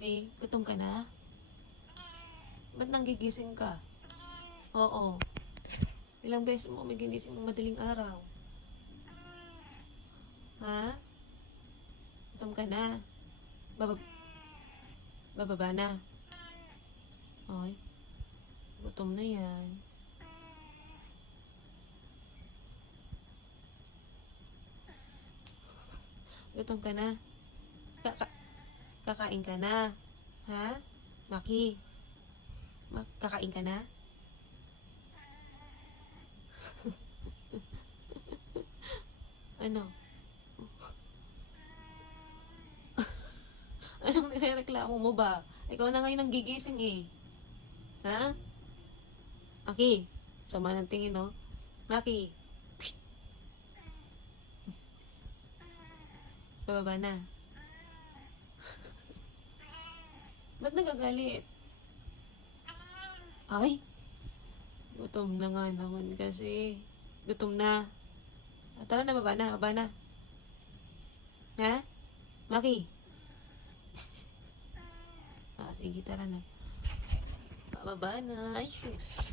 Maki, gutom ka na? Ba't nanggigising ka? Oo. Ilang beses mo kami ginising ng madaling araw? Ha? Gutom ka na? Baba bababa na? Ay, gutom na yan. Gutom ka na? Kakain ka na? Ha? Maki, kakain ka na? Ano? Anong nirereklamo mo ba? Ikaw na ngayon ang gigising eh. Ha? Maki, sama ng tingin no? Maki, bababa na. Ba't nagagalit? Ay, gutom na nga naman kasi. Gutom na. Tara na, baba na, baba na. Ha? Maki? Sige, tara na. Bababa na. Ay, shoes.